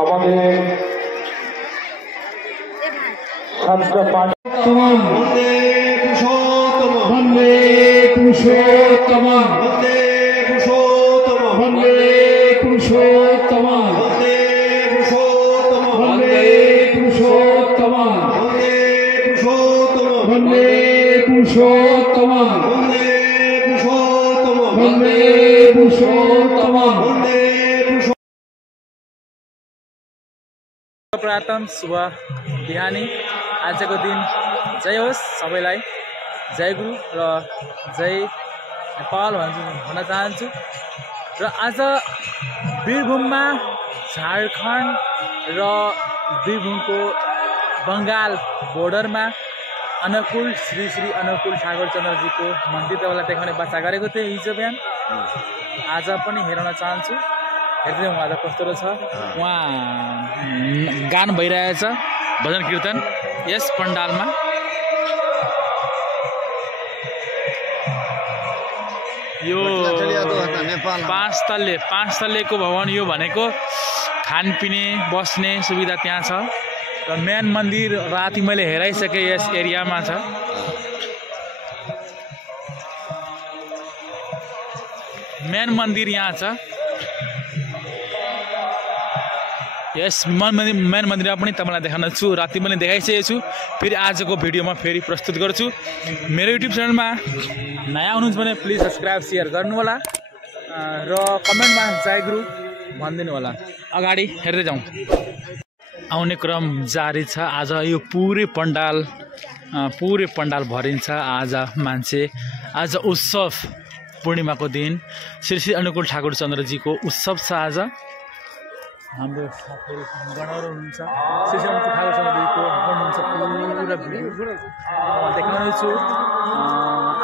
আমাদের ছাত্র বন্দে পুরুষোত্তম বন্দে পুরুষোত্তম বন্দে পুরুষোত্তম বন্দে পুরুষোত্তম বন্দে পুরুষোত্তম বন্দে পুরুষোত্তম বন্দে পুরুষোত্তম বন্দে পুরুষোত্তম বন্দে পুরুষোত্তম বন্দে পুরুষোত্তম বন্দे प्रातम शुभ बिहानी आजको दिन जय होस् सबैलाई जय गुरु र जय नेपाल भन्न चाहन्छु र आज वीरभूममा झारखण्ड र वीरभूमको बङ्गाल बोर्डरमा अनुकूल श्री श्री अनुकूल ठाकुर चन्द्रजीको मन्दिर तपाईँलाई देखाउने बाचा गरेको थिएँ हिजो बिहान। आज पनि हेर्न चाहन्छु, हेर्दै उहाँ आज कस्तो रहेछ। उहाँ गान भइरहेछ भजन कीर्तन यस पण्डालमा। यो पाँच तल्लेको भवन यो भनेको खानपिने बस्ने सुविधा त्यहाँ छ र मेन मन्दिर राति मैले हेराइसकेँ यस एरियामा छ। मेन मन्दिर यहाँ छ। यस मेन मन्दिरमा पनि तपाईँलाई देखाउन छु, राति मैले देखाइसकेको छु। फेरि आजको भिडियोमा फेरि प्रस्तुत गर्छु। मेरो युट्युब च्यानलमा नयाँ हुनुहुन्छ भने प्लिज सब्सक्राइब सेयर गर्नु होला र कमेन्टमा जय गुरु भनिदिनु होला। अगाडि हेर्दै जाउँ। आउने क्रम जारी छ। आज यो पुरै पण्डाल भरिन्छ। आज मान्छे, आज उत्सव, पूर्णिमाको दिन श्री श्री अनुकूल ठाकुर चन्द्रजीको उत्सव छ। आज हाम्रो साथीहरू गणहरू हुनुहुन्छ, श्री श्री अनुकूल ठाकुर चन्द्रजीको हुनुहुन्छ पुरा भिडियो देखाउनेछु।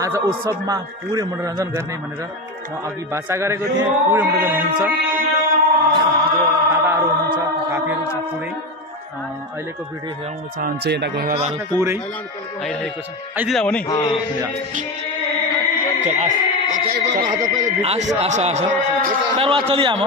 आज उत्सवमा पुरै मनोरञ्जन गर्ने भनेर म अघि बाचा गरेको थिएँ। पुरै मनोरञ्जन हुन्छ, दादाहरू हुनुहुन्छ, साथीहरू छ पुरै। अहिलेको भिडियो हेराउन चाहन्छु। यताको दादाहरू पुरै आइरहेको छ। आइदिँदा हो नि आशा तरवा चलिए हम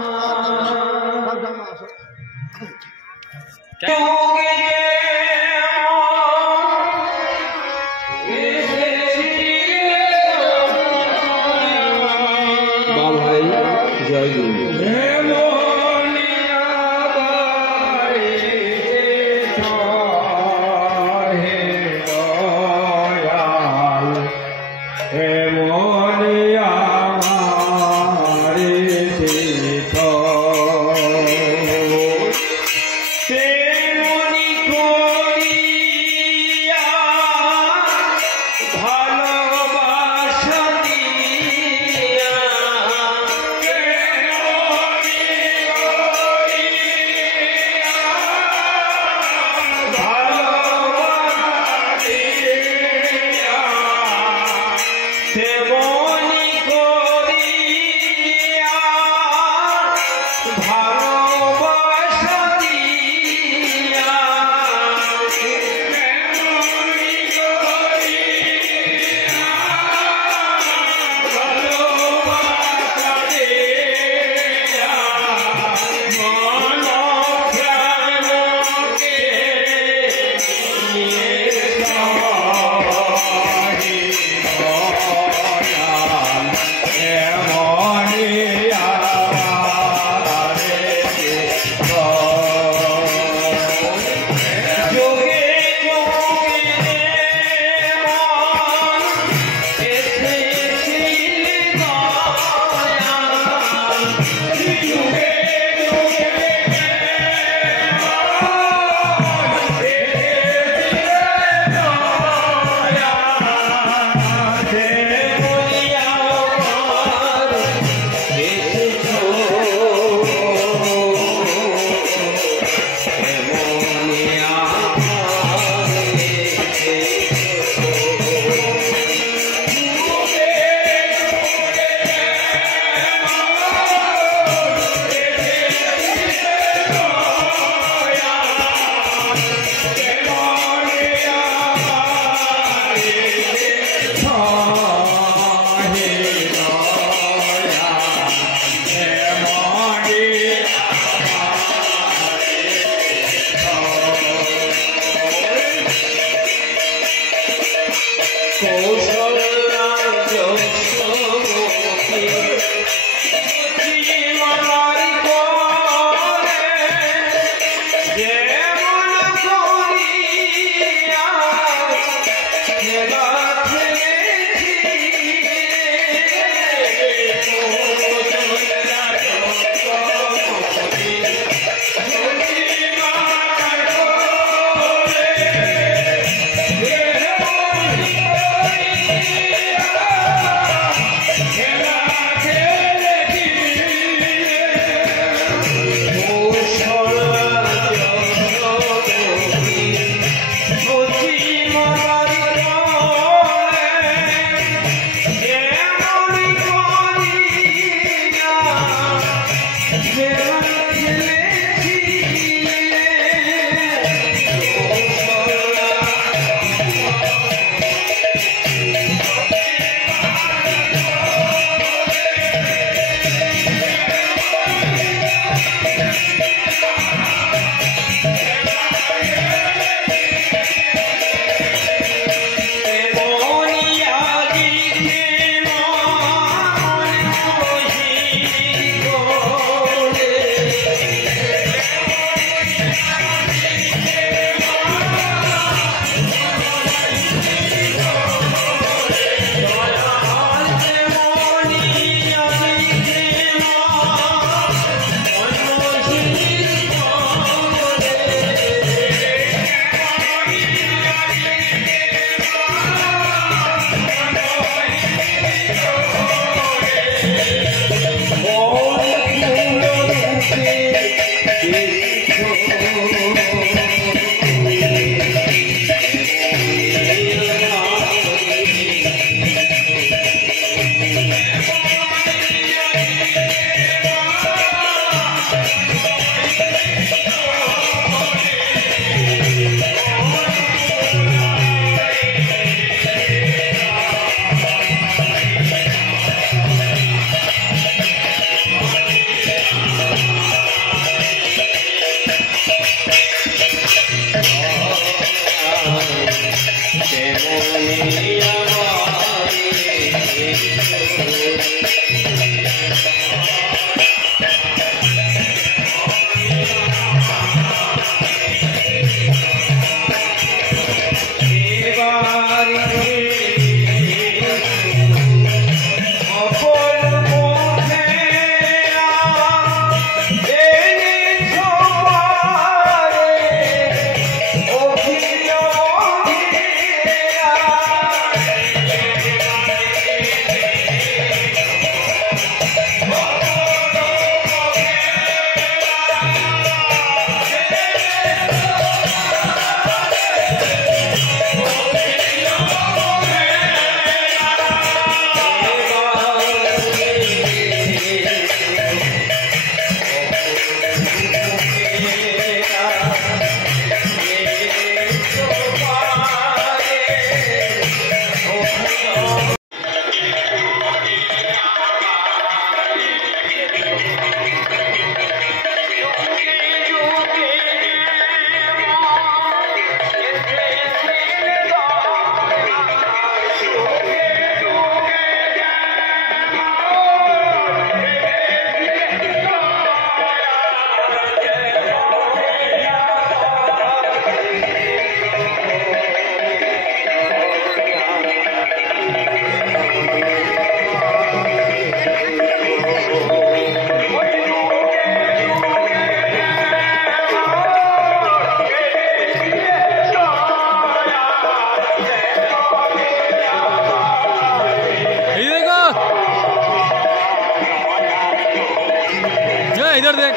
इधर देख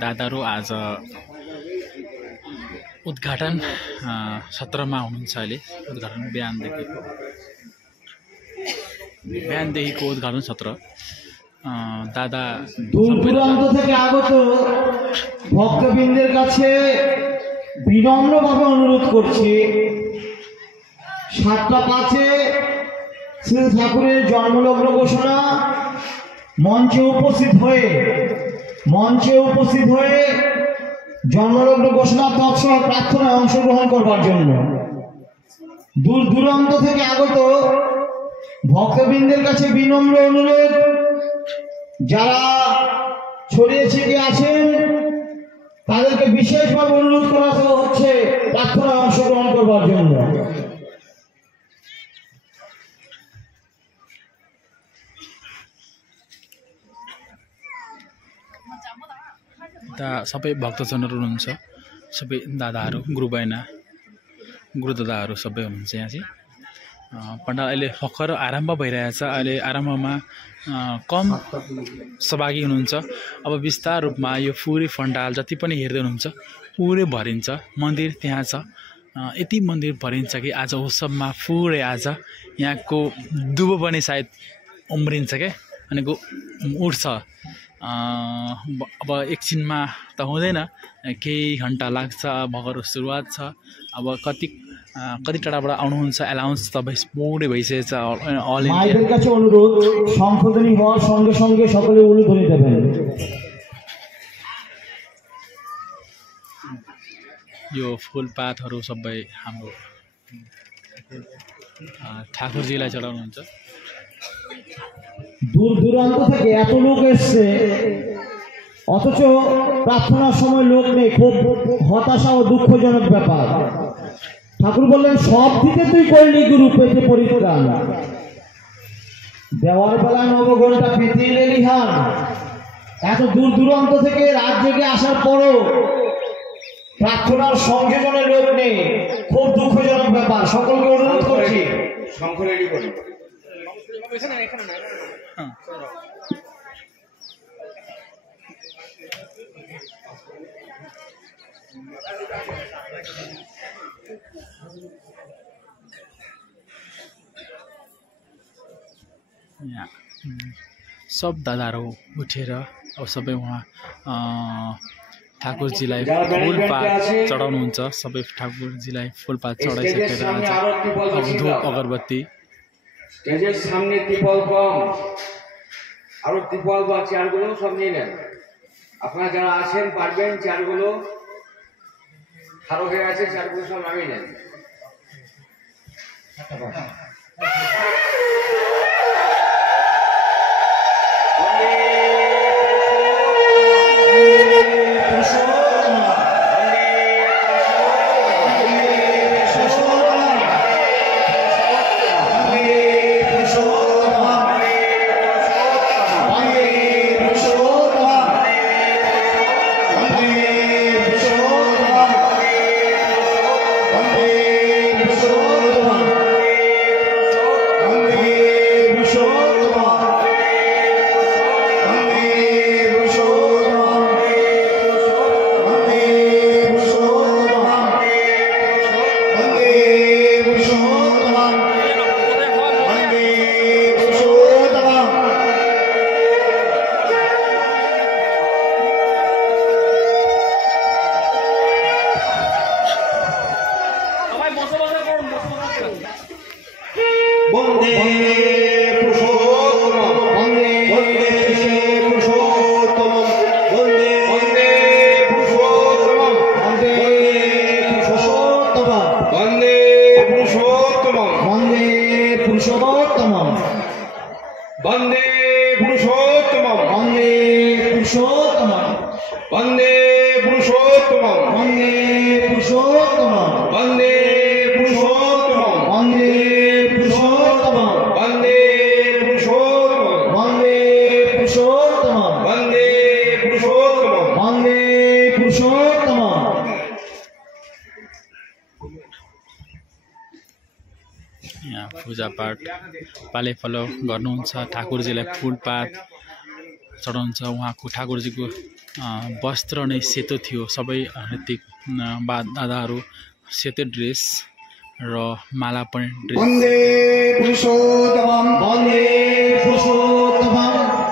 दादाहरू आज उद्घाटन सत्रमा हुनुहुन्छ अहिले उद्घाटन बिहानदेखिको उद्घाटन सत्र দাদা দূর দূরান্ত থেকে আগত ভক্তবৃন্দের কাছে বিনম্রভাবে অনুরোধ করছি, 7:05 শ্রী ঠাকুরের জন্মলগ্ন ঘোষণা মঞ্চে উপস্থিত হয়ে জন্মলগ্ন ঘোষণা তৎসহ প্রার্থনায় অংশগ্রহণ করবার জন্য। দূর দূরান্ত থেকে আগত ভক্তবৃন্দের কাছে বিনম্র অনুরোধ, যারা ছড়িয়ে ছিটিয়ে আছেন তাদেরকে বিশেষভাবে অনুরোধ করা হচ্ছে প্রার্থনায় অংশগ্রহণ করবার জন্য। सबै भक्तजनहरू हुनुहुन्छ, सबै दादाहरू, गुरु बहिना, गुरु दादाहरू सबै हुनुहुन्छ यहाँ चाहिँ। पण्डाल अहिले भर्खर आरम्भ भइरहेछ। अहिले आरम्भमा कम सहभागी हुनुहुन्छ। अब विस्तार रूपमा यो पुरै पण्डाल जति पनि हेर्दै हुनुहुन्छ पुरै भरिन्छ। मन्दिर त्यहाँ छ, यति मन्दिर भरिन्छ कि आज उत्सवमा पुरै आज यहाँको दुबो पनि सायद उम्रिन्छ क्या, भनेको उठ्छ। अब एकछिनमा त हुँदैन, केही घन्टा लाग्छ। भर्खर सुरुवात छ। अब कति टाढाबाट आउनुहुन्छ, एलाउन्स त पुरै भइसकेछ अल माइकদের কাছে অনুরোধ, সংশোধনী হওয়ার সঙ্গে সঙ্গে সকলে উলুধ্বনি দেবেন। यो फुलपातहरू सबै हाम्रो ठाकुरजीलाई चढाउनुहुन्छ। দূর দূরান্ত থেকে এত লোক এসছে, অথচ প্রার্থনার সময় লোক নেই। খুব হতাশা ও দুঃখজনক ব্যাপার। ঠাকুর বললেন, সব দিকে তুই করলি গুরু পেতে পরিত্রাণ, দেওয়ার বেলা নবঘোলটা পেতে এলি হান। এত দূর দূরান্ত থেকে রাত জেগে আসার পরও প্রার্থনার সংযোজনের লোক নেই, খুব দুঃখজনক ব্যাপার। সকলকে অনুরোধ করছি শঙ্খ রেডি করি। सब दादाहरू उठेर अब सबै उहाँ ठाकुरजीलाई फुलपात चढाउनुहुन्छ। सबै ठाकुरजीलाई फुलपात चढाइसकेर अब धूप अगरबत्ती স্টেজের সামনে ত্রিপল কম, আরো ত্রিপল বা চেয়ারগুলো সব নিয়ে নেন। আপনারা যারা আছেন পারবেন, চেয়ারগুলো খারাপ হয়ে আছে, চেয়ারগুলো সব নামিয়ে নেন। पूजापाठ पाले फलो गर्नुहुन्छ। ठाकुरजीलाई फुलपात चढाउँछ। उहाँको ठाकुरजीको वस्त्र नै सेतो थियो। सबै ऋतिक दादाहरू सेतो ड्रेस र माला पनि ड्रेस। वन्दे पुरुषोत्तमं, वन्दे पुरुषोत्तमं,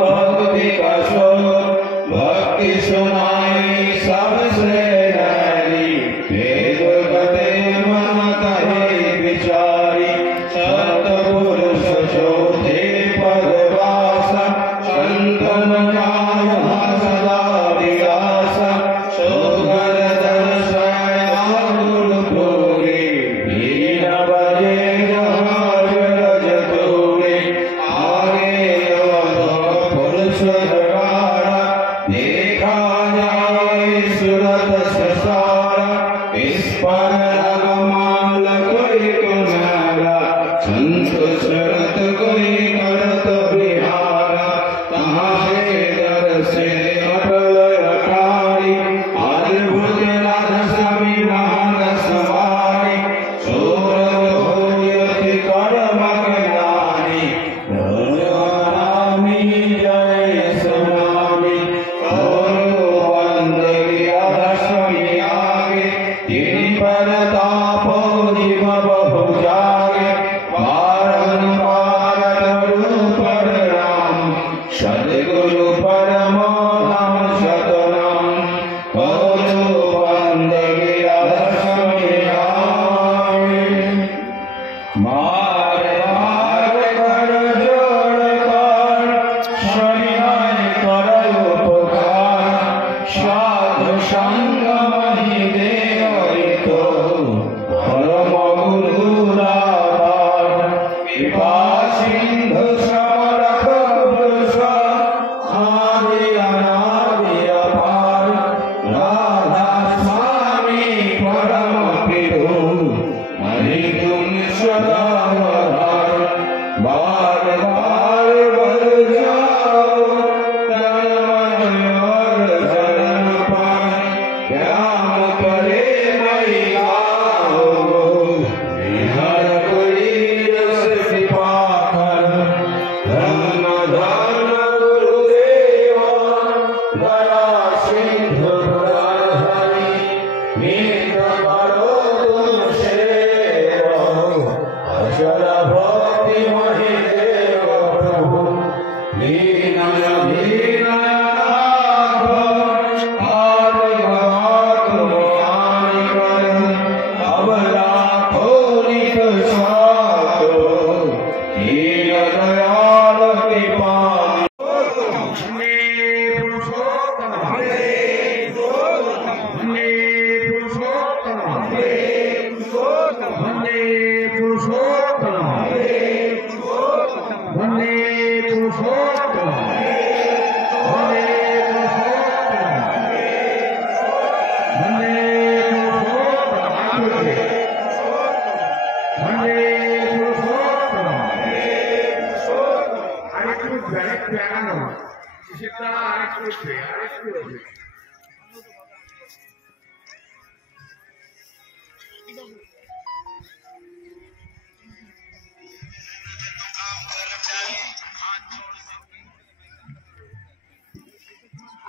भक्ति का शोर, भक्ति सुनाई सबसे न्यारी, वेद गते मन कहे विचारी, सतपुरुष शोधे पदवासा, संतन जाय सदा विलासा, शोभन दर्शय आकुल पूरी, वीण बजे जहाज रज तोरे, आगे अवध पुरुष धरारा, देखा जाए सुरत ससारा, इस पर लगमाल कोई कुम्हारा, संत सुरत कोई करत बिहारा, कहाँ से दर्शे अटल अटारी, अद्भुत रस विमान सवारी, सूरत होयति कर्म ज्ञानी, भगवानी जय सुनामी, करो वंदे अधस्मी आगे, तिनि परताप जीव बहु जागे, बारंबार करो प्रणाम, सद्गुरु परम नाम सतनाम, करो वंदे अधस्मी आगे। मार मार कर जोड़ कर, शनियाय कर उपकार, साधु संग महि देवै तो, परम गुरु दातार, कृपा सिंधु समरथ पुरुष, आदि अनादि अपार, राधा स्वामी परम पितु, मणि तुम सदा वधार, बार बार बल जाओ, तन मन और जन पाए, श्याम करे मई गाओ, विहर करी रस कृपाकर, धन धन गुरुदेवा, दया सिंधु हरि, मित्र करो तुम सेवा, अचल भक्ति महि देव प्रभु, लीनय धीनय नाथ, आदि भगवत ज्ञान कर, अब राखो नित साथ, दीन दयाल कृपाल। वंदे पुरुषोत्तम, वंदे पुरुषोत्तम, वंदे पुरुषोत्तम, वंदे पुरुषोत्तम, वंदे पुरुषोत्तम, वंदे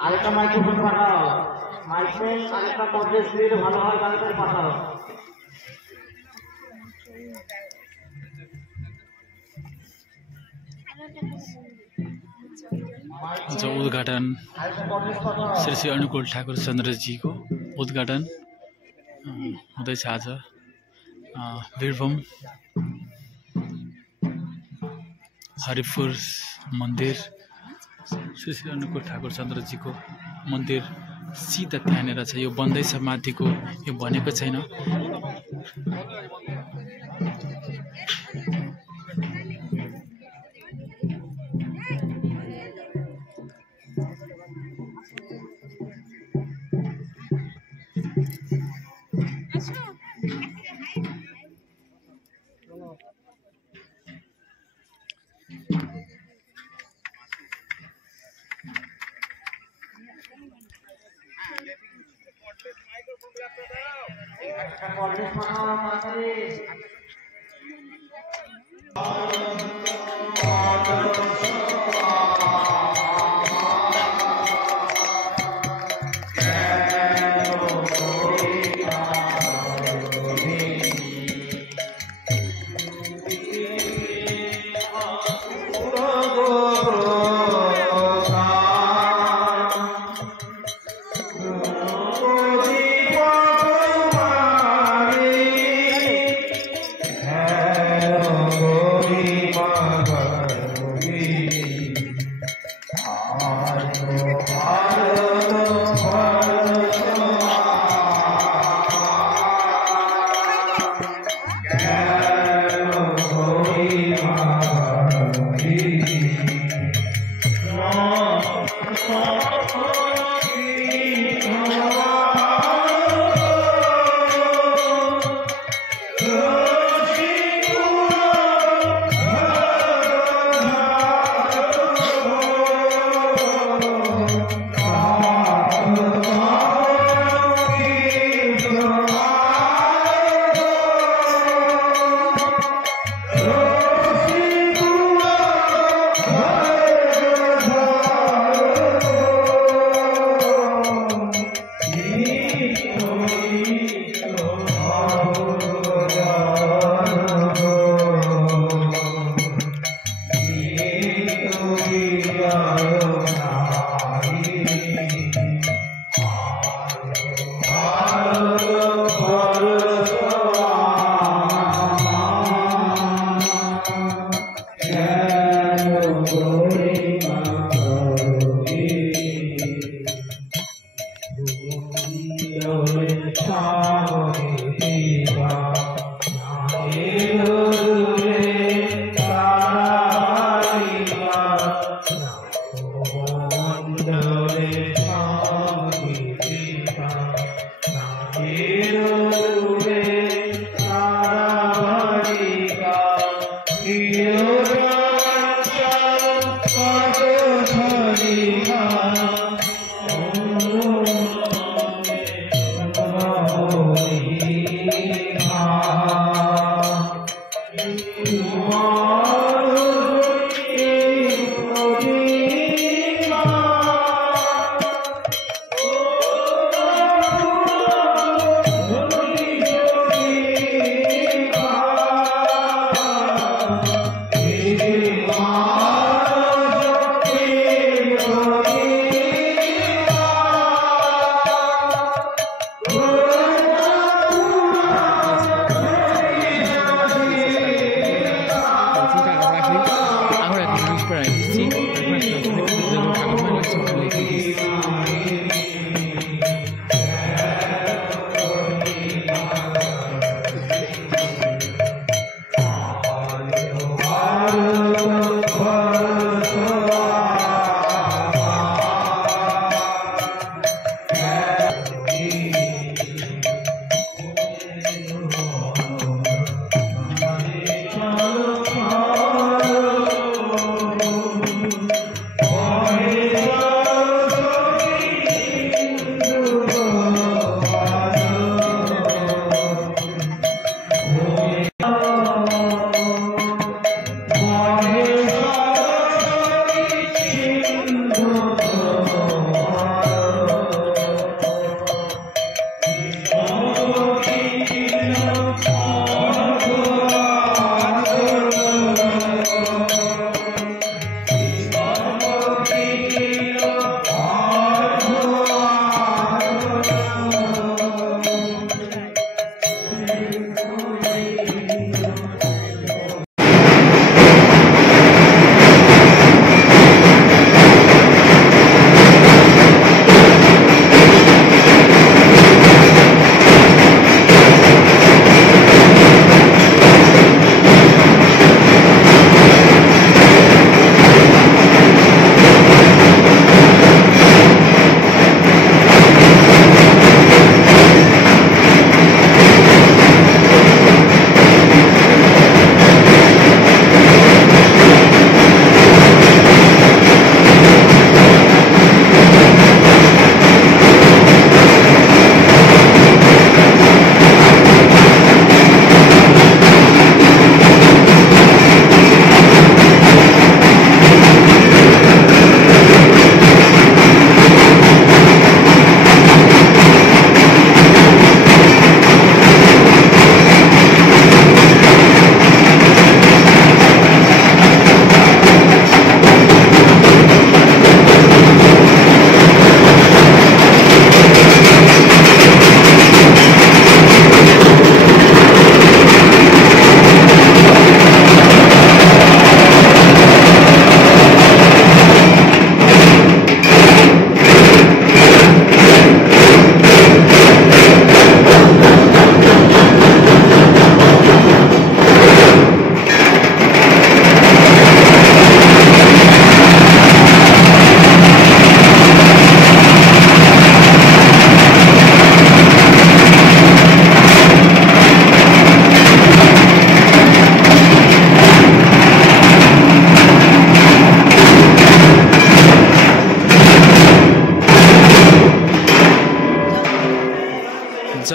আরেকটা মাইক্রোফোন পাঠাও, মাইক্রোফোন আরেকটা কন্টেস্ট দিলে ভালো হয়, তাড়াতাড়ি পাঠাও। जो उद्घाटन श्री श्री अनुकूल ठाकुर चन्द्रजीको उद्घाटन हुँदैछ आज वीरभूम हरिपुर मन्दिर। श्री श्री अनुकूल ठाकुर चन्द्रजीको मन्दिर सिधा त्यहाँनिर छ। यो बन्दैछ माथिको, यो भनेको छैन।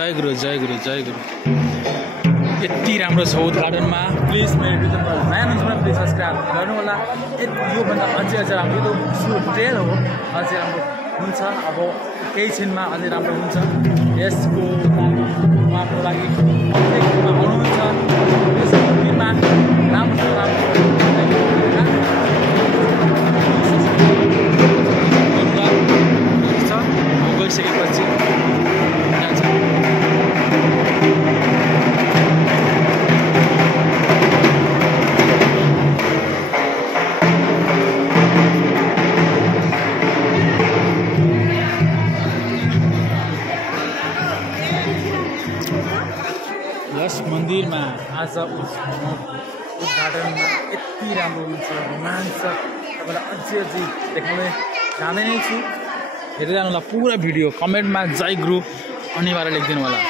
जय गुरु जय गुरु जय गुरु यति राम्रो छ उद्घाटनमा प्लिज मेरो भिडियोमा नयाँ हुनुहुन्छ भने प्लिज सब्सक्राइब गर्नु होला योभन्दा अझै राम्रो यो त ट्रेल हो अझै राम्रो हुन्छ अब केही क्षणमा अझै राम्रो हुन्छ यसको उहाँको लागि आउनुहुन्छ यस मन्दिरमा राम्रो गइसकेपछि जान्छ यस मन्दिरमा आज उद्घाटनमा यति राम्रो हुन्छ रोमाञ्च तपाईँलाई अझै देखाउने जाँदै नै छु हेर्दै जानु होला पुरा भिडियो कमेन्टमा जय गुरु अनिवार्य लेखिदिनु होला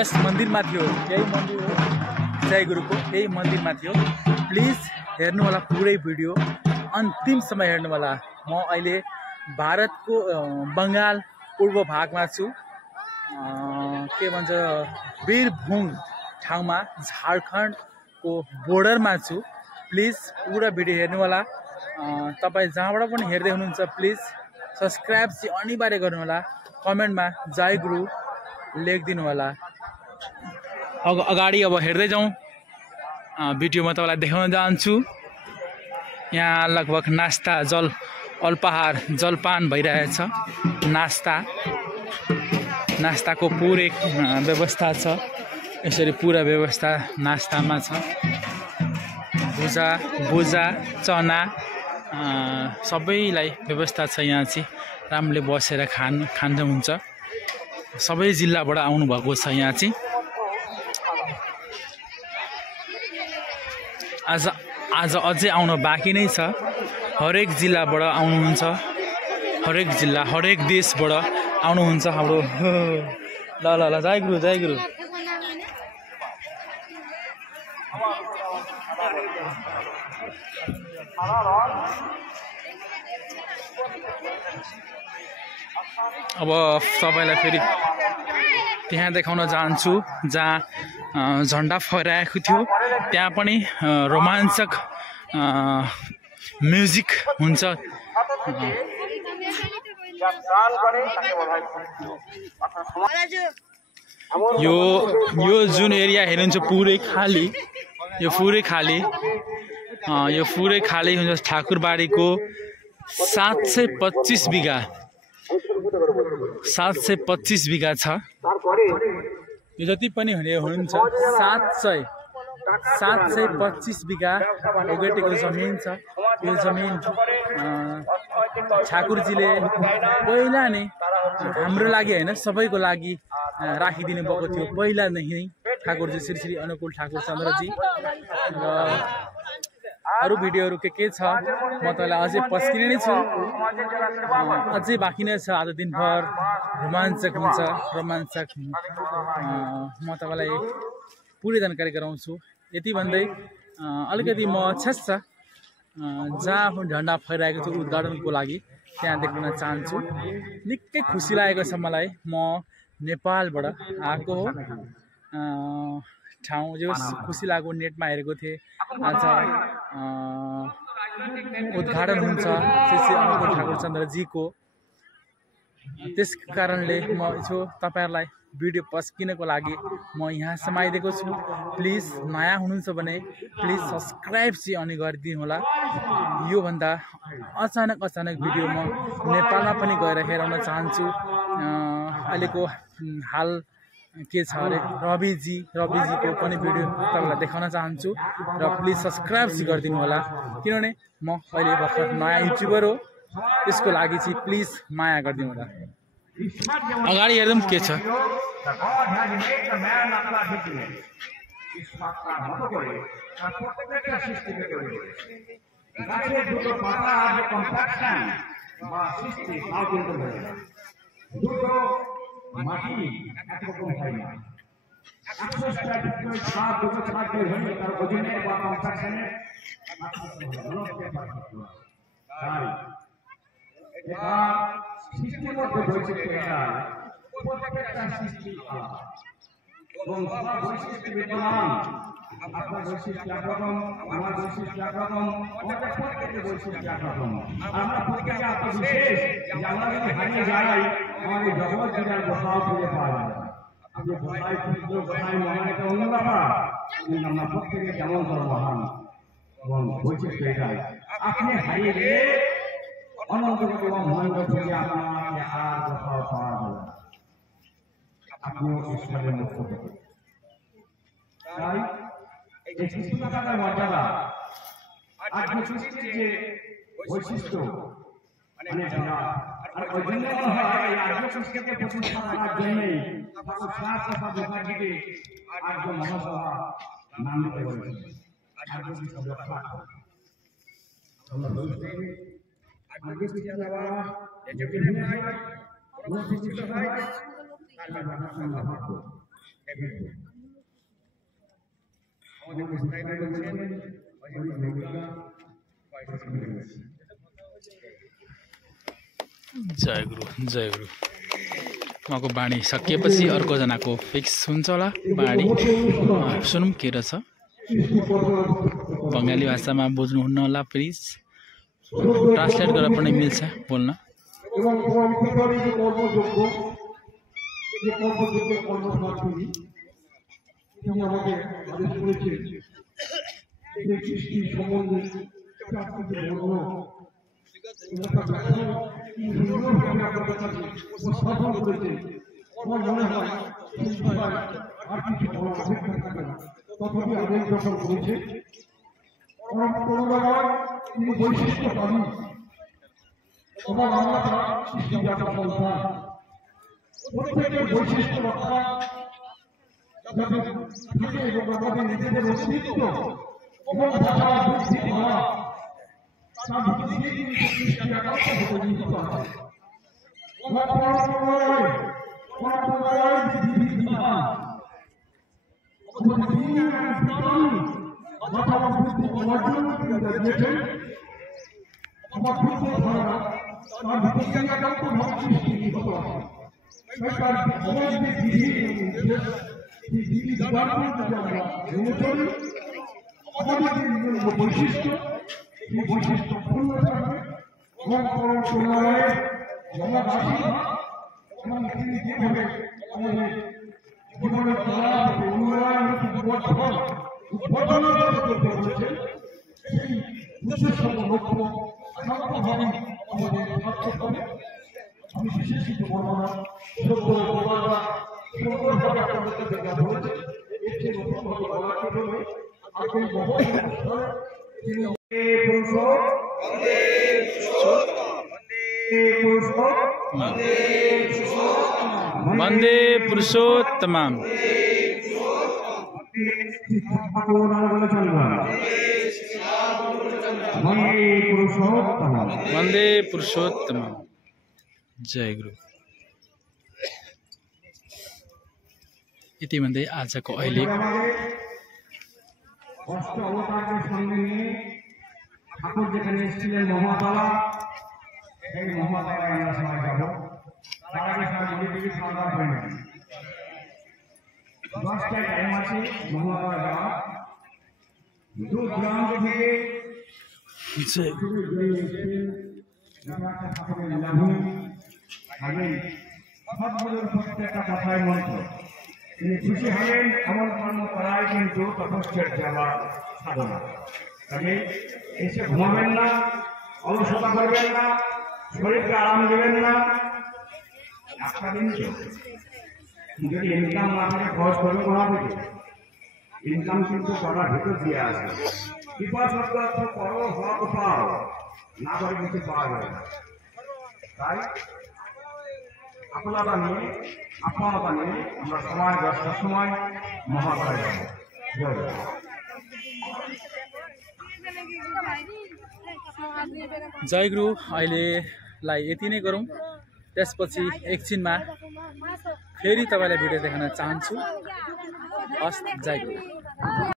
यस मन्दिरमा थियो यही मन्दिर हो जय गुरुको यही मन्दिरमा थियो प्लिज हेर्नु होला पुरै भिडियो अन्तिमसम्म हेर्नु होला म अहिले भारतको बङ्गाल पूर्व भागमा छु के भन्छ वीरभूम ठाउँमा झारखण्डको बोर्डरमा छु प्लिज पुरा भिडियो हेर्नु होला तपाईँ जहाँबाट पनि हेर्दै हुनुहुन्छ प्लिज सब्सक्राइब चाहिँ अनिवार्य गर्नु होला कमेन्टमा जय गुरु लेखिदिनु होला अगाडि अब हेर्दै जाउँ भिडियोमा तपाईँलाई देखाउन चाहन्छु यहाँ लगभग नास्ता अल्पाहार जलपान भइरहेछ नास्ताको पुरै व्यवस्था छ यसरी पुरा व्यवस्था नास्तामा छ भुजा चना सबैलाई व्यवस्था छ यहाँ चाहिँ राम्रले बसेर खानुहुन्छ सबै जिल्लाबाट आउनुभएको छ यहाँ चाहिँ आज अझै आउन बाँकी नै छ हरेक जिल्लाबाट आउनुहुन्छ हरेक जिल्ला हरेक देशबाट आउनुहुन्छ हाम्रो ल ल ल जय गुरु जय गुरु अब तपाईँलाई फेरि त्यहाँ देखाउन चाहन्छु जहाँ झन्डा फहराएको थियो त्यहाँ पनि रोमाञ्चक म्युजिक हुन्छ यो जुन एरिया हेर्नुहुन्छ पुरै खाली यो पुरै खाली हुन्छ ठाकुरबाडीको 725 बिघा 725 बिघा छ यो जति पनि हुनुहुन्छ 725 बिघा ओगटेको जमिन छ यो जमिन ठाकुरजीले पहिला नै हाम्रो लागि हैन सबैको लागि राखिदिनु भएको थियो पहिलादेखि नै ठाकुरजी श्री श्री अनुकूल ठाकुर चन्द्रजी र अरू भिडियोहरू के छ म तपाईँलाई अझै पस्किने नै छु अझै बाँकी नै छ आज दिनभर रोमाञ्चक हुन्छ रोमाञ्चक म तपाईँलाई पुरै जानकारी गराउँछु यति भन्दै अलिकति म छ्यास्स जहाँ झन्डा फहराएको छु उद्घाटनको लागि त्यहाँ देखाउन चाहन्छु निकै खुसी लागेको छ मलाई म नेपालबाट आएको हो ठाउँ जो खुसी लाग्यो नेटमा हेरेको थिएँ आज उद्घाटन हुन्छ श्री श्री अनुकूल ठाकुर चन्द्रजीको त्यस कारणले म यसो तपाईँहरूलाई भिडियो पस्किनको लागि म यहाँ समाइदिएको छु प्लिज नयाँ हुनुहुन्छ भने प्लिज सब्सक्राइब चाहिँ अनि गरिदिनु होला योभन्दा अचानक भिडियो म नेपालमा पनि गएर हेराउन चाहन्छु अहिलेको हाल के छ अरे रविजीको पनि भिडियो तपाईँलाई देखाउन चाहन्छु र प्लिज सब्सक्राइब चाहिँ गरिदिनु होला किनभने म अहिले भर्खर नयाँ युट्युबर हो त्यसको लागि चाहिँ प्लिज माया गरिदिनु होला अगाडि हेर्दा पनि के छ গাছের দুটো পাতা আর যে কনস্ট্রাকশন বা সৃষ্টি তাও কিন্তু হয়ে যায়। দুটো মাটি একরকম হয় না। 100টা ছাদ দুটো ছাদ হয়ে তার ওজনে বা কনস্ট্রাকশনে তাই এটা সৃষ্টির মধ্যে বৈচিত্র্য এটা প্রত্যেকটা সৃষ্টি আলাদা এবং সবার বৈশিষ্ট্য বিদ্যমান। আপনার বৈশিষ্ট্য একরকম, আমার বৈশিষ্ট্য একরকম, আমাদের প্রত্যেকের বৈশিষ্ট্য একরকম। আমরা প্রত্যেকে এত বিশেষ যে আমরা যদি হারিয়ে যাই আমাদের জগৎ যদি আর কোথাও ফিরে পাওয়া যায় না। আপনি কোথায় পুত্র কোথায় মহান এটা অন্য ব্যাপার, কিন্তু আমরা প্রত্যেকে যেমন বড় মহান এবং বৈশিষ্ট্য এটাই। আপনি হারিয়ে গেলে অনন্তগত এবং মহেন্দ্র থেকে আপনাকে আর কোথাও পাওয়া যাবে না। আপনিও ঈশ্বরের মুক্ত হবেন। তাই এই সৃষ্টিকর্তার মর্যাদা আজকে সৃষ্টির যে বৈশিষ্ট্য মানে বিরাট। আর ওই জন্য মনে হয় এই আর্য সৃষ্টিকে প্রতিষ্ঠা করার জন্যই ঠাকুর শ্রীনাথ মুখার্জিকে আর্য মহাসভা নাম দিতে বলেছেন। আর্য সৃষ্টি রক্ষা আমরা বলছি আর্য সৃষ্টি যাওয়া যে বিভিন্ন হয় কোন সৃষ্টি হয় তার ব্যাপারটা আমরা ভাববো। আমাদের বিস্তারিত বলছেন जय गुरु उहाँको बाणी सकिएपछि अर्कोजनाको फिक्स हुन्छ होला बाणी सुनौँ के रहेछ। बङ्गाली भाषामा बुझ्नुहुन्न होला प्लिज ट्रान्सलेट गरेर पनि मिल्छ बोल्न। এবং কর্মকারী যে কর্মযোগ্য যে কর্মযোগ্যের কর্মসাধী তিনি আমাকে আদেশ করেছেন যে সৃষ্টি সম্বন্ধে প্রাকৃতিক বর্ণ উপস্থাপন করেছে। আমার মনে হয় আর কিছু বড় অপেক্ষা থাকে না, তথাপি আদেশ যখন করেছে তিনি বৈশিষ্ট্যবাদী এবং আমরা তার সৃষ্টিজাত সন্তান। প্রত্যেকের বৈশিষ্ট্য রক্ষা যাতে থাকে এবং আমাদের নিজেদের অস্তিত্ব এবং ভাষা বৃদ্ধি করা তার ভিত্তি দিয়ে কিন্তু সৃষ্টি একান্ত হতে নিহিত আছে। আমার ক্ষুদ্র ধারণা তার ভিতরে একান্ত ভাব সৃষ্টি নিহিত আছে। তার সমাজ যে বিধি আমরা মেনে চলি আমাদের যে বৈশিষ্ট্য সেই বৈশিষ্ট্য পূর্ণ থাকবে এবং প্রণয়ের জমাবাসী এবং তিনি যেভাবে আমাদের জীবনের দ্বারা উন্নয়ন উদ্বোধন করতে বলেছেন সেই উদ্দেশ্য লক্ষ্য একান্তভাবে আমাদের সার্থক হবে। আমি বিশেষ কিছু বর্ণনা সুন্দরভাবে আপনাদের কাছে যা বলেছে এর চেয়ে নতুনভাবে বলার কিছু নেই। আজকে মহৎ অনুষ্ঠানে তিনি वन्दे पुरुषोत्तमम् वन्दे पुरुषोत्तमम्। जय गुरु। यति भन्दै आजको अहिले অষ্ট অবতারকে সঙ্গে নিয়ে ঠাকুর যেখানে এসেছিলেন মহাতলা, সেই মহাতলায় আমরা সবাই যাবো। তার আগে সবাই মন্দির খাওয়া দাওয়া হয় না। 10টায় টাইম আছে মহাতলা যাওয়া। দূর দূরান্ত থেকে প্রত্যেকটা কথায় মন্ত্র। তিনি খুশি হলেন এমন কর্ম করাই কিন্তু তপস্যার যাওয়ার সাধনা। তবে এসে ঘুমাবেন না, অলসতা করবেন না, শরীরকে আরাম দেবেন না। একটা দিন যদি ইনকাম না থাকে খরচ করবে কোথা থেকে? ইনকাম কিন্তু করার ভিতর দিয়ে আসে। বিপদ শব্দ অর্থ করো হক পাও, না করে কিছু পাওয়া যাবে না। তাই আপনারা নিয়ে আমরা সময় 10টার সময় মহালয়া যাব। जय गुरु अहिलेलाई यति नै गरौँ। त्यसपछि एकछिनमा फेरि तपाईँलाई भिडियो देखाउन चाहन्छु। हस्, जय गुरु।